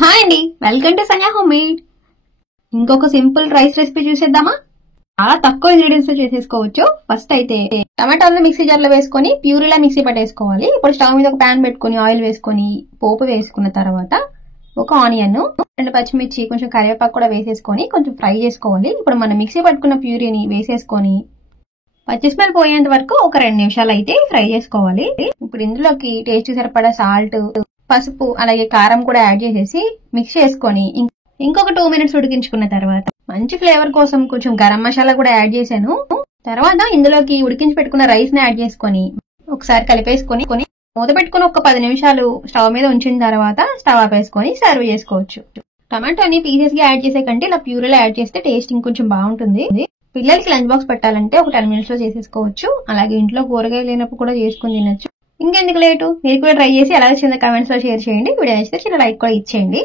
Hi అండి, welcome to Sanjay home made. ఇంకొక simple rice recipe చూసేద్దామా? చాలా తక్కువ ఇంగ్రీడియంట్స్ తో చేసేసుకోవచ్చు. ఫస్ట్ అయితే టమాటాలను మిక్సీ జార్ లో వేసుకొని ప్యూరీలా మిక్సీ పట్టేసుకోవాలి. ఇప్పుడు స్టవ్ మీద ఒక ప్యాన్ పెట్టుకుని ఆయిల్ వేసుకొని పోపు వేసుకున్న తర్వాత ఒక ఆనియన్, 2 పచ్చిమిర్చి, కొంచెం కరివేపాకు కూడా వేసేసుకొని కొంచెం ఫ్రై చేసుకోవాలి. ఇప్పుడు మనం మిక్సీ పట్టుకున్న ప్యూరీని వేసేసుకొని పచ్చి స్మెల్ పోయేంత వరకు ఒక 2 నిమిషాలు అయితే ఫ్రై చేసుకోవాలి. ఇప్పుడు ఇందులోకి టేస్ట్ సరిపడా సాల్ట్, పసుపు, అలాగే కారం కూడా యాడ్ చేసేసి మిక్స్ చేసుకొని ఇంకొక 2 మినిట్స్ ఉడికించుకున్న తర్వాత మంచి ఫ్లేవర్ కోసం కొంచెం గరం మసాలా కూడా యాడ్ చేశాను. తర్వాత ఇందులోకి ఉడికించి పెట్టుకున్న రైస్ ని యాడ్ చేసుకొని ఒకసారి కలిపేసుకొని మూత పెట్టుకుని ఒక 10 నిమిషాలు స్టవ్ మీద ఉంచిన తర్వాత స్టవ్ ఆపేసుకొని సర్వ్ చేసుకోవచ్చు. టమాటోని పీసెస్ గా యాడ్ చేసే కంటే ఇలా ప్యూరీలో యాడ్ చేస్తే టేస్ట్ ఇంకొంచెం బాగుంటుంది. పిల్లలకి లంచ్ బాక్స్ పెట్టాలంటే ఒక 10 మినిట్స్ లో చేసేసుకోవచ్చు. అలాగే ఇంట్లో కూరగాయలు లేనప్పుడు కూడా చేసుకుని తినొచ్చు. ఇంకెందుకు లేటు, మీరు కూడా ట్రై చేసి ఎలా వచ్చిందో కామెంట్స్ లో షేర్ చేయండి. వీడియో నచ్చితే చిన్న లైక్ కూడా ఇచ్చేయండి.